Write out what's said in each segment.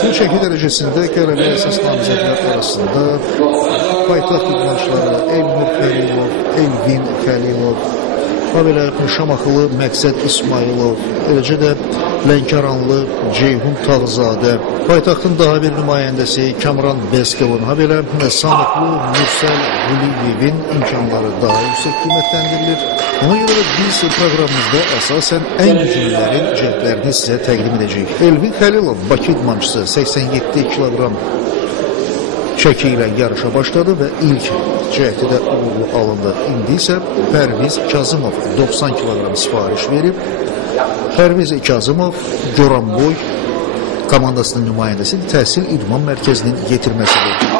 Bu çəki dərəcəsində qələbəyə əsas namizədlər arasında paytaxt idmançıları Elnur Xəlilov, Elvin Xəlilov, habelə Şamaxılı Məqsəd İsmailov, eləcə də Lənkəranlı Ceyhun Tağzadə, paytaxtın daha bir nümayəndəsi Kamran Beskovun, habelə Sanıqlı Mürsəl Quliyevin imkanları daha yüksək qiymətləndirilir. Ona görə də biz proqramımızda əsasən ən güclülərin cəhətlərini sizə təqdim edəcəyik. Elvin Xəlilov, Bakı idmançısı 87 kiloqram çəki ilə yarışa başladı və ilk cəhəti də uğurlu alındı. İndi isə Pərviz Kazımov 90 kiloqram sifariş verib. Pərviz Kazımov Goranboy komandasının nümayəndəsi Təhsil İdman Mərkəzinin yetirməsidir.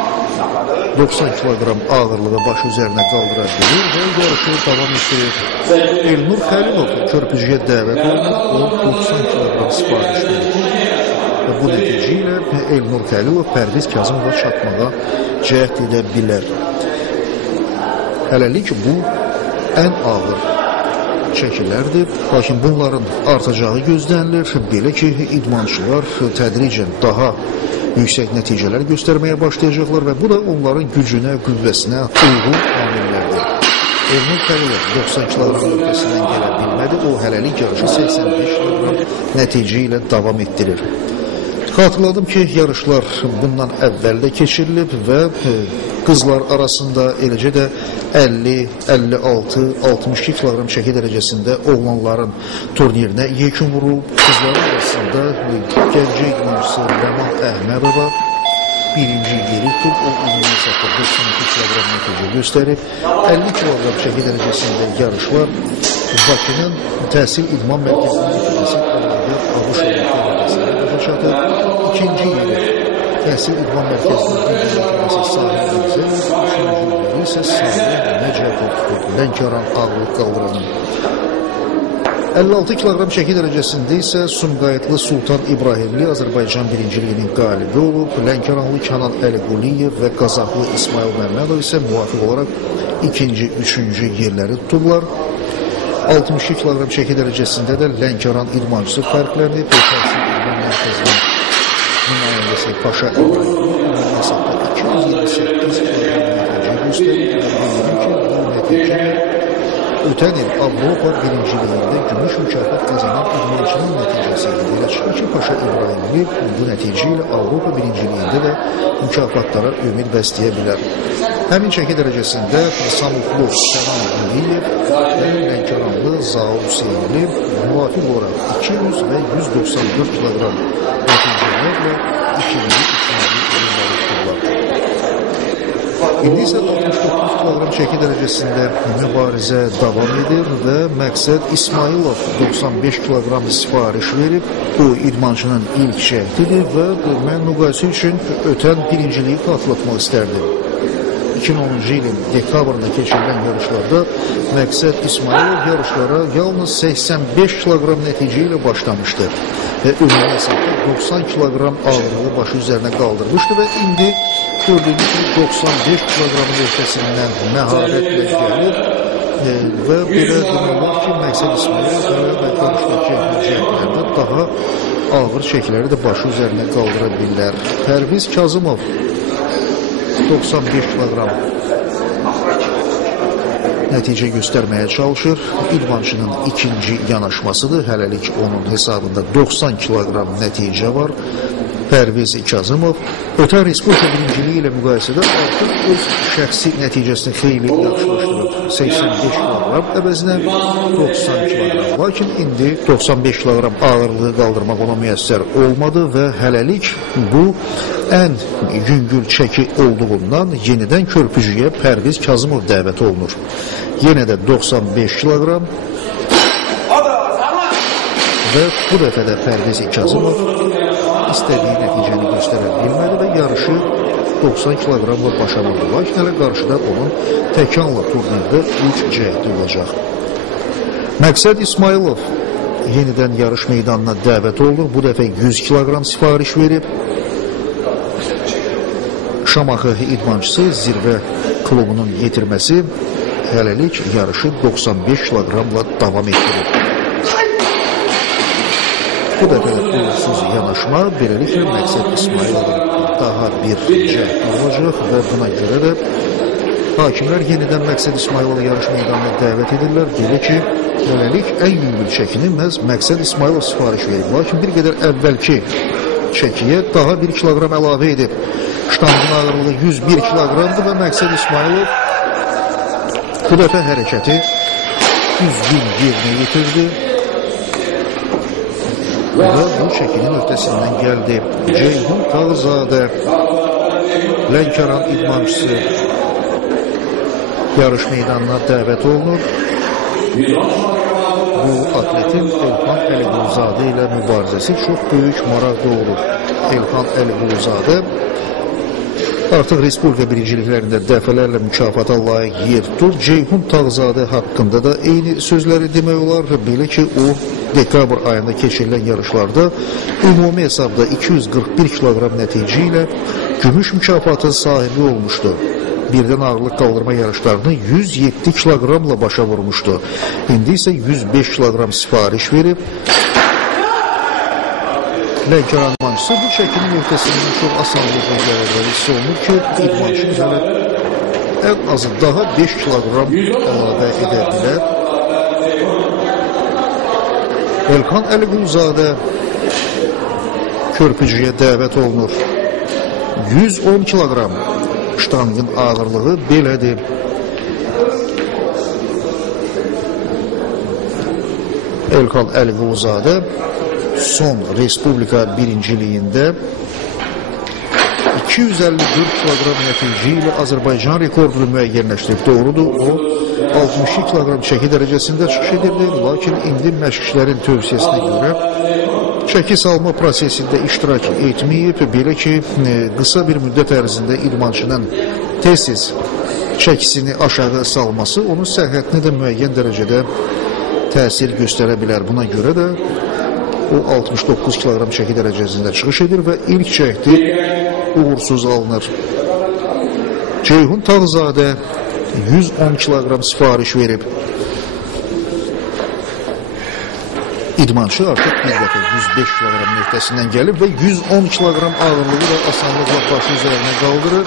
90 kiloqram ağırlığı başı üzərinə qaldıra bilir və yarışı davam etdirir. Elnur Xəlilov körpücüyə dəvət olunur, o 90 kiloqram sifariş verir. Və bu nəticə ilə Elnur Xəlilov Pərviz Kazımova çatmağa cəhd edə bilər. Hələlik bu ən ağır çəkilərdir, lakin bunların artacağı gözlənilir. Belə ki, idmançılar tədricən daha yüksək nəticələr göstərməyə başlayacaqlar və bu da onların gücünə, qüvvəsinə uyğun amillərdir. Elnur Xəlilov 90 kiloqram ötəsindən gələ bilmədi, o hələlik yarışı 85 kiloqram nəticə ilə davam etdirir. Xatırladım ki, yarışlar bundan əvvəl də keçirilib və qızlar arasında eləcə də 50, 56, 62 kiloqram çəki dərəcəsində oğlanların turnirinə yekun vurulub. Qızlar arasında Gəncə idmançısı Rəman Əhmədova birinci yeri tutub, o ümumi hesabda 92 kiloqram nəticə göstərib. 50 kiloqram çəki dərəcəsində yarışlar Bakının Təhsil İdman Mərkəzinin yetirməsi Abuşoğlu tələbəsində başa çatır. İkinci yeri Təhsil İdman Mərkəzinin yetirməsi Sahib Rəmzəyev, üçüncü yeri isə Sahib Nəcəbov tutub, Lənkəran ağırlıq qaldıranı. 56 kiloqram çəki dərəcəsində isə Sumqayıtlı Sultan İbrahimli Azərbaycan birinciliyinin qalibi olub, Lənkəranlı Kənan Əliquliyev və Qazaxlı İsmail Məmmədov isə müvafiq olaraq ikinci, üçüncü yerləri tutublar. 62 kiloqram çəki dərəcəsində də Lənkəran idmançısı fərqləndi. Təhsil İdman Mərkəzinin nümayəndəsi Paşa İbrahimli hesabda 228 kiloqram nəticə göstərib. Bildirim ki, bu nəticə ötən il Avropa birinciliyində gümüş mükafat qazanan idmançının nəticəsi ilə belə çıxır ki, Paşa İbrahimli bu nəticə ilə Avropa birinciliyində də mükafatlara ümid bəsləyə bilər. Həmin çəki dərəcəsində Samuqlu Kənan Əliyev və Lənkəranlı Zaur Hüseynli müvafiq olaraq 200 və 194 kiloqram nəticələrlə ikinci, üçüncü yerləri tutublar. İndi isə 69 kiloqram çəki dərəcəsində mübarizə davam edir və Məqsəd İsmailov 95 kiloqram sifariş verib. Bu idmançının ilk cəhdidir və mən müqayisə üçün ötən birinciliyi xatırlatmaq istərdim. 2010-cu ilin dekabrında keçirilən yarışlarda Məqsəd İsmailov yarışlara yalnız 85 kiloqram nəticə ilə başlamışdı və ümumi hesabda 90 kiloqram ağırlığı başı üzərinə qaldırmışdı və indi gördüyünüz kimi 95 kiloqramın ötəsindən məharətlə gəlir və belə demək ki, Məqsəd İsmailov və yarışdakı cəhətlərdə daha ağır çəkiləri də başı üzərinə qaldıra bilirlər. Pərviz Kazımov 95 kiloqram nəticə göstərməyə çalışır. İdmançının ikinci yanaşmasıdır. Hələlik onun hesabında 90 kiloqram nəticə var. Pərviz Kazımov ötən Respublika birinciliyi ilə müqayisədə artıq öz şəxsi nəticəsini xeyli yaxşılaşdırıb. 85 kiloqram əvəzinə 90 kiloqram. Lakin indi 95 kiloqram ağırlığı qaldırmaq ona müyəssər olmadı və hələlik bu ən yüngül çəki olduğundan yenidən körpücüyə Pərviz Kazımov dəvət olunur. Yenə də 95 kiloqram və bu dəfə də Pərviz Kazımov istədiyi nəticəni göstərə bilmədi və yarışı 90 kiloqramla başa vurdu. Lakin hələ qarşıda onun təkanla turnirdə 3 cəhdi olacaq. Məqsəd İsmailov yenidən yarış meydanına dəvət olunur. Bu dəfə 100 kiloqram sifariş verib. Şamaxı idmançısı zirvə klubunun yetirməsi hələlik yarışı 95 kiloqramla davam etdirir. Bu dəfə də uğursuz yanaşma, beləliklə Məqsəd İsmayılovun daha bir cəhd olacaq və buna görə də hakimlər yenidən Məqsəd İsmayılovu yarış meydanına dəvət edirlər. Belə ki, hələlik ən yüngül çəkini məhz Məqsəd İsmayılov sifariş verib. Lakin bir qədər əvvəlki çəkiyə daha 1 kiloqram əlavə edib. Ştangın ağırlığı 101 kiloqramdır və Məqsəd İsmayılov bu dəfə hərəkəti düzgün yerinə yetirdi və bu çəkinin öhdəsindən gəldi. Ceyhun Tağzadə, Lənkəran idmançısı yarış meydanına dəvət olunur. Bu atletin Elxan Əliquluzadə ilə mübarizəsi çox böyük maraq doğurur. Elxan Əliquluzadə artıq Respublika birinciliklərində dəfələrlə mükafata layiq yer tutur. Ceyhun Tağzadə haqqında da eyni sözləri demək olar. Belə ki, o dekabr ayında keçirilən yarışlarda ümumi hesabda 241 kiloqram nəticə ilə gümüş mükafatın sahibi olmuşdu. Birdən ağırlıq qaldırma yarışlarını 107 kiloqramla başa vurmuşdu. İndi isə 105 kiloqram sifariş verib. Lənkəran idmançısı bu çəkinin öhdəsindən çox asanlıqla gəlirlər. Hiss olunur ki, idmançı hələ ən azı daha 5 kiloqram əlavə edə bilər. Elxan Əliquluzadə körpücüyə dəvət olunur. 110 kiloqram ştangın ağırlığı belədir. Elxan Əliquluzadə son Respublika birinciliyində 254 kiloqram nəticə ilə Azərbaycan rekordunu müəyyənləşdirib. Doğrudur, o 62 kiloqram çəki dərəcəsində çıxış edirdi, lakin indi məşqçilərin tövsiyəsinə görə çəki salma prosesində iştirak etməyib. Belə ki, qısa bir müddət ərzində idmançının tez-tez çəkisini aşağı salması onun səhhətini də müəyyən dərəcədə təsir göstərə bilər. Buna görə də o 69 kiloqram çəki dərəcəsində çıxış edir və ilk çəkdi uğursuz alınır. Ceyhun Tağzadə 110 kiloqram sifariş verib. İdmançı artıq bir dəfə 105 kiloqram nöqtəsindən gəlib və 110 kiloqram ağırlığı da asanlıqla başı üzərinə qaldırır.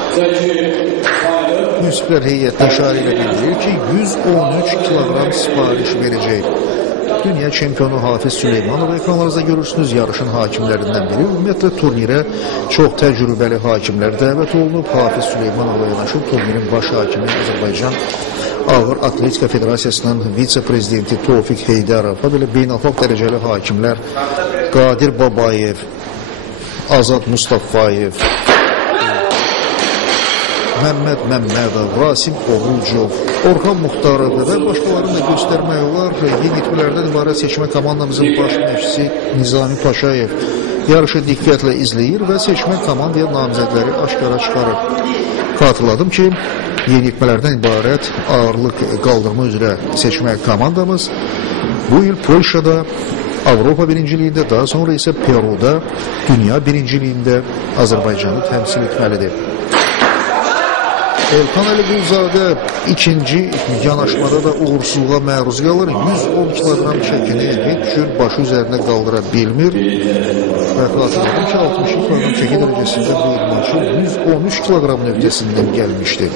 Münsiflər heyəti işarə ilə bildirir ki, 113 kiloqram sifariş verəcək. Dünya çempionu Hafiz Süleymanov ekranlarınızda görürsünüz, yarışın hakimlərindən biri. Ümumiyyətlə turnirə çox təcrübəli hakimlər dəvət olunub. Hafiz Süleymanovla yanaşı turnirin baş hakimi Azərbaycan Ağır Atletika Federasiyasının vitse-prezidenti Tofiq Heydərov, belə beynəlxalq dərəcəli hakimlər Qadir Babayev, Azad Mustafayev, Məmməd Məmmədov, Rasim Orucov, Orxan Muxtarov və başqalarını da göstərmək olar. Yeniyetmələrdən ibarət seçmə komandamızın baş məşqçisi Nizami Paşayev yarışı diqqətlə izləyir və seçmə komandaya namizədləri aşkara çıxarır. Xatırladım ki, yeniyetmələrdən ibarət ağırlıq qaldırma üzrə seçmə komandamız bu il Polşada Avropa birinciliyində, daha sonra isə Peruda dünya birinciliyində Azərbaycanı təmsil etməlidir. Elxan Əliquluzadə ikinci yanaşmada da uğursuzluğa məruz qalır. 110 kiloqram çəkini heç cür başı üzərinə qaldıra bilmir. Və xatırladım ki, 62 kiloqram çəki dərəcəsində bu idmançı 113 kiloqram nöqtəsindən gəlmişdi.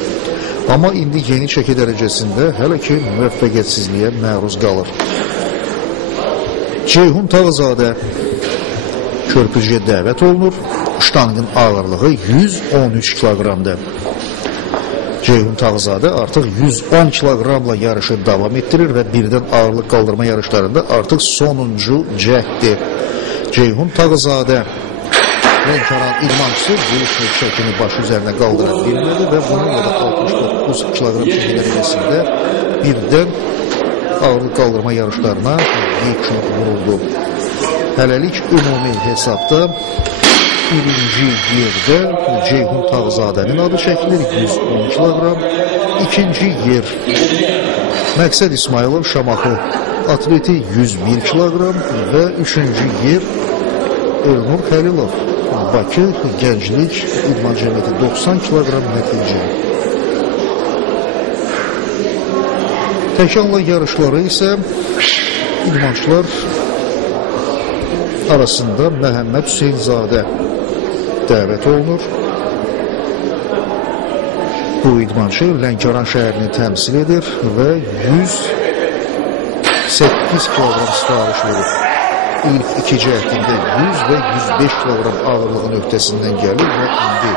Amma indi yeni çəki dərəcəsində hələ ki müvəffəqiyyətsizliyə məruz qalır. Ceyhun Tağzadə körpücüyə dəvət olunur. Ştangın ağırlığı 113 kiloqramdır. Ceyhun Tağzadə artıq 110 kiloqramla yarışı davam etdirir və birdən ağırlıq qaldırma yarışlarında artıq sonuncu cəhddir. Ceyhun Tağzadə Lənkəran idmançısı bu çəkini başı üzərinə qaldıra bilmədi və bununla da 69 kiloqram çəki dərəcəsində birdən ağırlıq qaldırma yarışlarına yekun vuruldu. Hələlik ümumi hesabda birinci yerdə Ceyhun Tağzadənin adı çəkilir, 110 kiloqram. İkinci yer Məqsəd İsmayılov Şamaxı atleti 101 kiloqram və üçüncü yer Elnur Xəlilov Bakı Gənclik İdman Cəmiyyəti 90 kiloqram nəticə. Təkanla yarışları isə idmançılar arasında Məhəmməd Hüseynzadə dəvət olunur. Bu idmançı Lənkəran şəhərini təmsil edir və 108 kilogram sifariş verir. İlk iki cəhdində 100 və 105 kilogram ağırlığın öhdəsindən gəlir və indi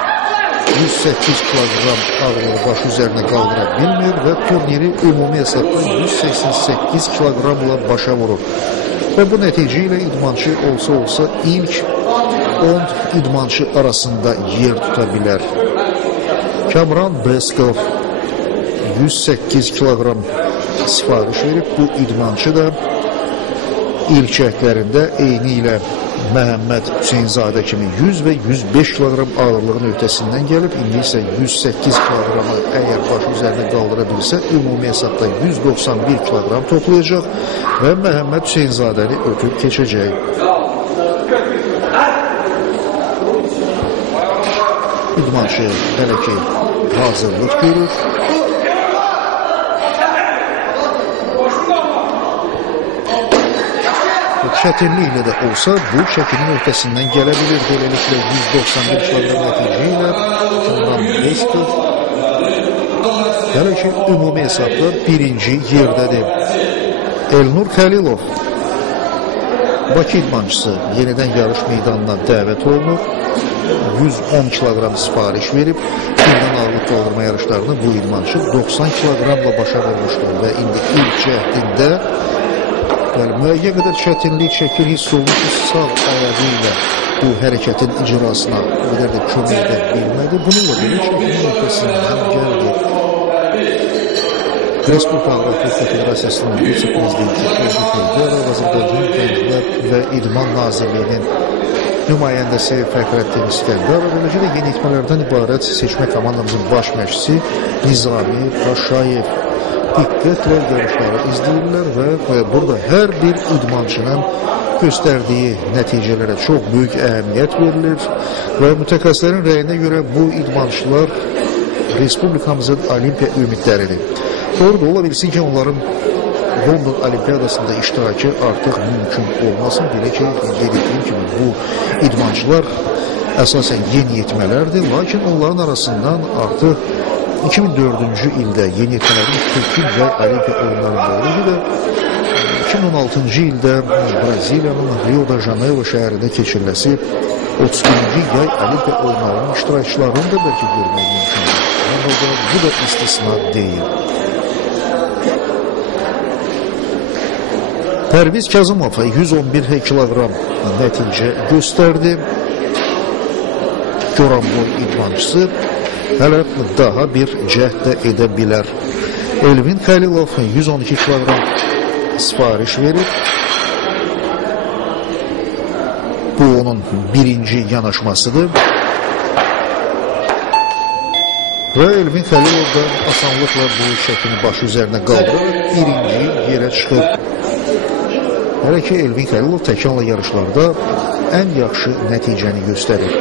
108 kilogram ağırlığı başı üzərinə qaldıra bilmir və turniri ümumi hesabda 188 kilogramla başa vurur. Və bu nəticə ilə idmançı olsa ilk 10 idmançı arasında yer tuta bilər. Kamran Beskov 108 kilogram sifariş verib. Bu idmançı da ilk cəhdlərində eyni ilə Məhəmməd Hüseynzadə kimi 100 və 105 kilogram ağırlığın öhdəsindən gəlib. İndi isə 108 kilogramı əgər başı üzərinə qaldıra bilsə, ümumi hesabda 191 kilogram toplayacaq və Məhəmməd Hüseynzadəni ötüb keçəcək. İdmançı hələ ki hazırlıq görür. Çətinliklə də olsa bu çəkinin öhdəsindən gələ bilir. Beləliklə 191 kilogram nəticə ilə Kamran Beskov hələ ki ümumi hesabda birinci yerdədir. Elnur Xəlilov Bakı idmançısı yenidən yarış meydanına dəvət olunur. 110 kilogram sifariş verib. Birdən ağırlıq qaldırma yarışlarını bu idmançı 90 kilogramla başa vurmuşdur və indi ilk cəhdində müəyyən qədər çətinlik çəkir, hiss olunur ki, sağ ayağı ilə bu hərəkətin icrasına o qədər də kömək edə bilmədi. Bununla belə çəkinin öhdəsindən gəldi. Respublika Ağır Atletika Federasiyasının vitse-prezidenti Özgür Heydərov, Azərbaycan Gənclər və İdman Nazirliyinin nümayəndəsi Fəxrəddin İskəndərov, eləcə də yeniyetmələrdən ibarət seçmə komandamızın baş məşqçisi Nizami Paşayev diqqətlə yarışları izləyirlər və burada hər bir idmançının göstərdiyi nəticələrə çox böyük əhəmiyyət verilir və mütəxəssislərin rəyinə görə bu idmançılar Respublikamızın olimpiya ümidləridir. Doğrudur, ola bilsin ki, onların London Olimpiyadasında iştirakı artıq mümkün olmasın. Belə ki, qeyd etdiyim kimi bu idmançılar əsasən yeniyetmələrdir, lakin onların arasından artıq 2004-cü ildə yeniyetmələrin Türkün yay olimpiya oyunlarında oldu da 2016-cı ildə Braziliyanın Rio de Janeiro şəhərində keçiriləsi 31-ci yay olimpiya oyunlarının iştirakçılarını da bəlkə görmək mümkündür. Bu da istisna deyil. Pərviz Kazımov 111 kilogram nəticə göstərdi. Goranboy idmançısı hələ daha bir cəhd də edə bilər. Elvin Xəlilov 112 kilogram sifariş verib. Bu onun birinci yanaşmasıdır. Və Elvin Xəlilov da asanlıqla bu çəkini başı üzərinə qaldıraraq birinci yerə çıxır. Hələ ki, Elvin Xəlilov təkanla yarışlarda ən yaxşı nəticəni göstərir.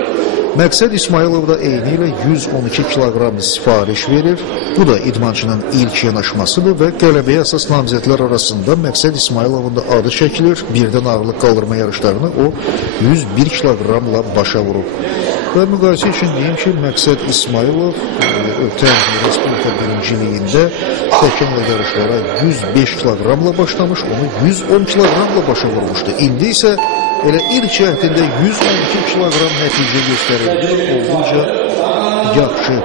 Məqsəd İsmailov da eyni ilə 112 kilogram sifariş verir. Bu da idmançının ilk yanaşmasıdır və qələbəyə əsas namizədlər arasında Məqsəd İsmailovun da adı çəkilir. Birdən ağırlıq qaldırma yarışlarını o 101 kilogramla başa vurur. Və müqayisə üçün deyim ki, Məqsəd İsmailov ötən Respublika birinciliyində təkanla yarışlara 105 kilogramla başlamış, onu 110 kilogramla başa vurmuşdu. İndi isə elə ilk cəhdində 112 kilogram nəticə göstərir. Olduqca yaxşı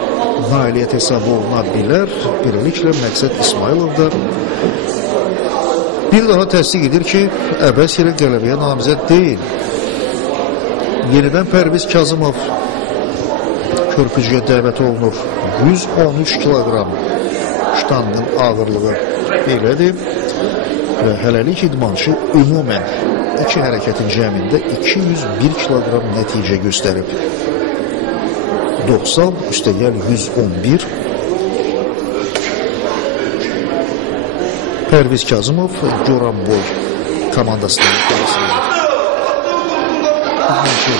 nailiyyət hesabı oluna bilər. Beləliklə, Məqsəd İsmailov da bir daha təsdiq edir ki, əbəs yerə qələbəyə namizəd deyil. Yenidən Pərviz Kazımov körpücüyə dəvət olunur. 113 kilogram ştanqın ağırlığı belədir və hələlik idmançı ümumən iki hərəkətin cəmində 201 kilogram nəticə göstərib. 90 üstəgəl 111. Pərviz Kazımov Goranboy komandasının arasında idmançı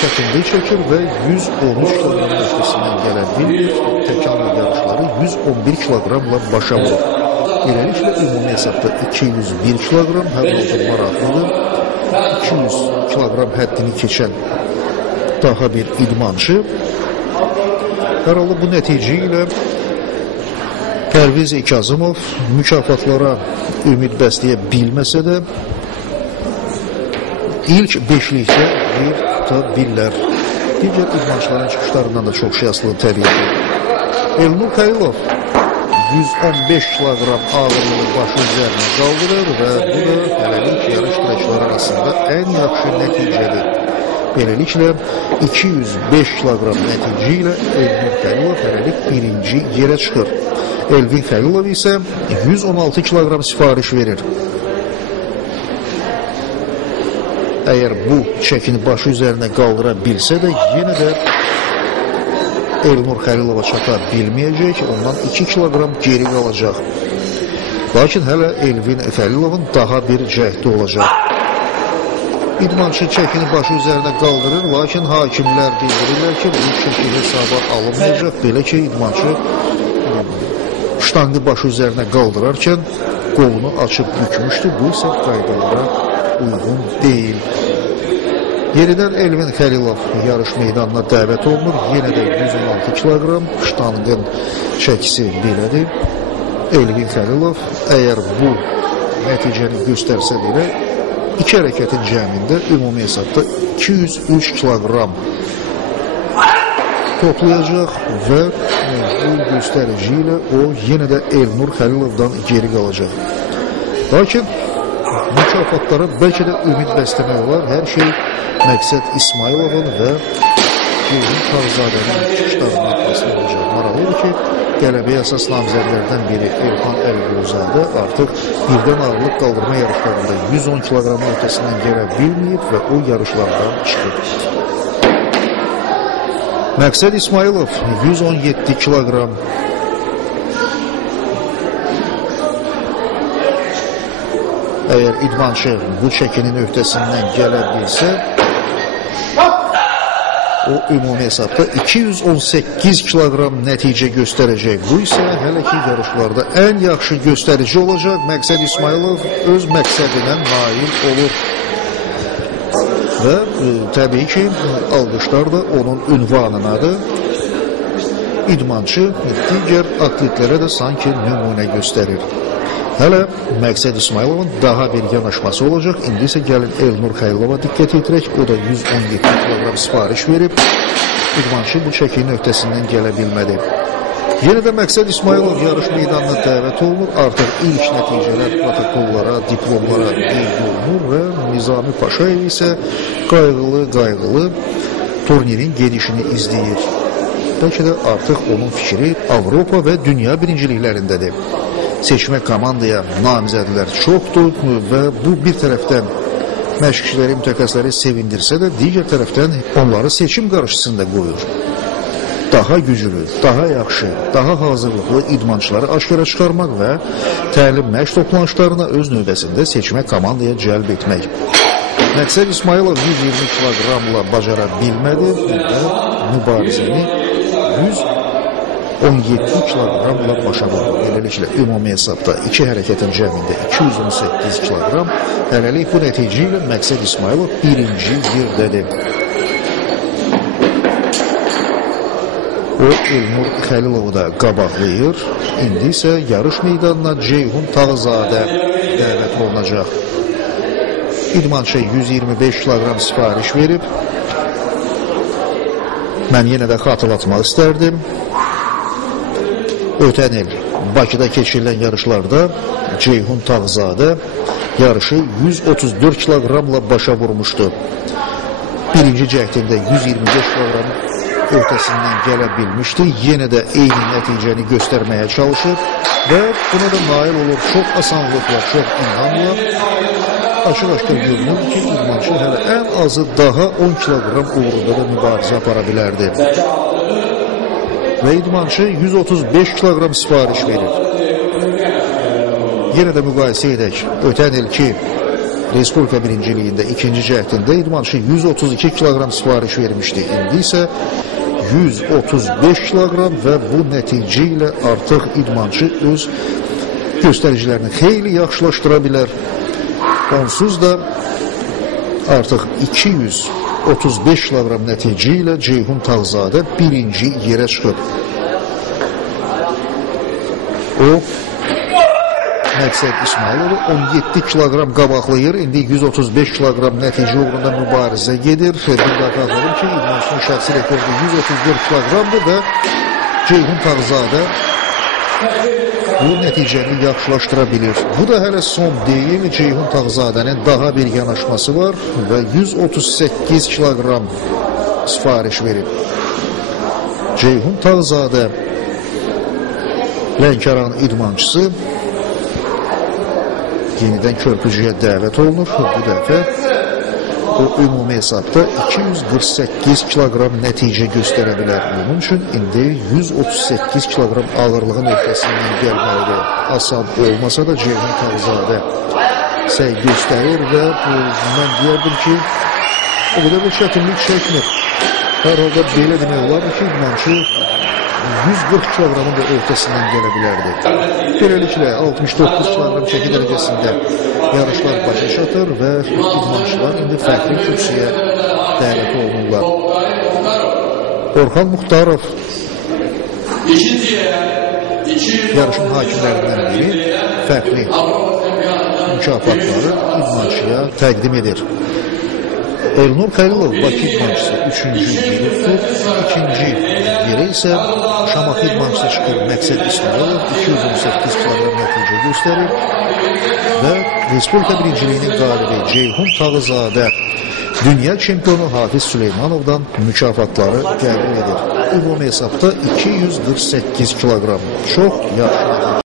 çətinlik çəkir və 113 kilogram öhdəsindən gələ bilmir. Təkanlı yarışları 111 kilogramla başa vurur. Beləliklə, ümumi hesabda 201 kilogram hər halda maraqlıdır. 200 kilogram həddini keçən daha bir idmançı. Hər halda bu nəticə ilə Pərviz Kazımov mükafatlara ümid bəsləyə bilməsə də ilk beşlikdə yer tuta bilər. Digər idmançıların çıxışlarından da çox şey asılı təbii. Elnur Xəlilov 115 kilogram ağırlığı başı üzərinə qaldırır və bu da hələlik yarış iştirakçıları arasında ən yaxşı nəticədir. Beləliklə 205 kilogram nəticə ilə Elvin Xəlilov hələlik birinci yerə çıxır. Elvin Xəlilov isə 116 kilogram sifariş verir. Əgər bu çəkini başı üzərinə qaldıra bilsə də yenə də Elnur Xəlilova çata bilməyəcək, ondan 2 kilogram geri qalacaq. Lakin hələ Elvin Xəlilovun daha bir cəhdi olacaq. İdmançı çəkini başı üzərinə qaldırır, lakin hakimlər bildirirlər ki, bu çəki hesaba alınmayacaq. Belə ki, idmançı ştangı başı üzərinə qaldırarkən qolunu açıb bükmüşdü, bu isə qaydalara uyğun deyil. Yenidən Elvin Xəlilov yarış meydanına dəvət olunur. Yenə də 116 kilogram ştangın çəkisi belədir. Elvin Xəlilov əgər bu nəticəni göstərsə belə, iki hərəkətin cəmində ümumi hesabda 203 kilogram toplayacaq və bu göstərici ilə o yenə də Elnur Xəlilovdan geri qalacaq. Lakin mükafatlara bəlkə də ümid bəsləmək olar. Hər şey Məqsəd İsmayılovun və Ceyhun Tağzadənin çıxışlarından asılı olacaq. Maraqlıdır ki, qələbəyə əsas namizədlərdən biri Elxan Əlquluzadə artıq birdən ağırlıq qaldırma yarışlarında 110 kilogramın ötəsindən gələ bilməyib və o yarışlardan çıxıb. Məqsəd İsmayılov 117 kilogram. Əgər idmançı bu çəkinin öhdəsindən gələ bilsə, o ümumi hesabda 218 kilogram nəticə göstərəcək. Bu isə hələ ki yarışlarda ən yaxşı göstərici olacaq. Məqsəd İsmayılov öz məqsədinə nail olur. Və təbii ki, alqışlar da onun ünvanınadır. İdmançı digər atletlərə də sanki nümunə göstərir. Hələ Məqsəd İsmayılovun daha bir yanaşması olacaq. İndi isə gəlin Elnur Xəlilova diqqət yetirək. O da 117 kilogram sifariş verib. İdmançı bu çəkinin öhdəsindən gələ bilmədi. Yenə də Məqsəd İsmayılov yarış meydanına dəvət olunur. Artıq ilk nəticələr protokollara, diplomlara qeyd olunur və Nizami Paşayev isə qayğılı turnirin gedişini izləyir. Bəlkə də artıq onun fikri Avropa və dünya birinciliklərindədir. Seçmə komandaya namizədlər çoxdur və bu bir tərəfdən məşqçiləri, mütəxəssisləri sevindirsə də, digər tərəfdən onları seçim qarşısında qoyur. Daha güclü, daha yaxşı, daha hazırlıqlı idmançıları aşkara çıxarmaq və təlim məşq toplanışlarına öz növbəsində seçmə komandaya cəlb etmək. Məqsəd İsmayılov 120 kilogramla bacara bilmədi və mübarizəni 117 kilogramla başa vurdu. Beləliklə, ümumi hesabda iki hərəkətin cəmində 218 kilogram. Hələlik bu nəticə ilə Məqsəd İsmayılov birinci yerdədir. O, Elnur Xəlilovu da qabaqlayır. İndi isə yarış meydanına Ceyhun Tağzadə dəvət olunacaq. İdmançı 125 kilogram sifariş verib. Mən yenə də xatırlatmaq istərdim. Ötən il Bakıda keçirilən yarışlarda Ceyhun Tağzadə yarışı 134 kilogramla başa vurmuşdu. Birinci cəhdində 125 kilogram öhdəsindən gələ bilmişdi. Yenə də eyni nəticəni göstərməyə çalışır və buna da nail olur. Çox asanlıqla, çox inamla. Açıq-aşkar görünür ki, idmançı hələ ən azı daha 10 kilogram uğrunda da mübarizə apara bilərdi. Və idmançı 135 kilogram sifariş verir. Yenə də müqayisə edək. Ötən ilki Respublika birinciliyində ikinci cəhdində idmançı 132 kilogram sifariş vermişdi. İndi isə 135 kilogram və bu nəticə ilə artıq idmançı öz göstəricilərini xeyli yaxşılaşdıra bilər. Onsuz da artıq 235 kilogram nəticə ilə Ceyhun Tağzadə birinci yerə çıxıb. O, Məqsəd İsmailovu 17 kilogram qabaqlayır. İndi 135 kilogram nəticə uğrunda mübarizə gedir. Bir daha qaldım ki, İdmançının şəxsi rekordu 134 kilogramdır və Ceyhun Tağzadə bu nəticəni yaxşılaşdıra bilir. Bu da hələ son deyil. Ceyhun Tağzadənin daha bir yanaşması var və 138 kilogram sifariş verib. Ceyhun Tağzadə Lənkəran idmançısı yenidən körpücüyə dəvət olunur. Bu dəfə o ümumi hesabda 248 kilogram nəticə göstərə bilər. Bunun üçün indi 138 kilogram ağırlığın öhdəsindən gəlməlidir. Asan olmasa da Ceyhun Tağzadə səy göstərir və mən deyərdim ki, o qədər bir çətinlik çəkmir. Hər halda belə demək olar ki, idmançı 140 kilogramın da öhdəsindən gələ bilərdi. Beləliklə 69 kilogram çəki dərəcəsində yarışlar başa çatır və idmançılar indi fərqli kürsüyə dəvət olunurlar. Orxan Muxtarov yarışın hakimlərindən biri fərqli mükafatları idmançıya təqdim edir. Elnur Xəlilov Bakı idmançısı 3-cü yeri tutub, 2-ci yerə isə Şamaxı idmançısı çıxır Məqsəd İsmailov 218 kilogram nəticə göstərir və Respublika birinciliyinin qalibi Ceyhun Tağzadə dünya çempionu Hafiz Süleymanovdan mükafatları qəbul edir. Ümumi hesabda 248 kilogram. Çox yaxşı.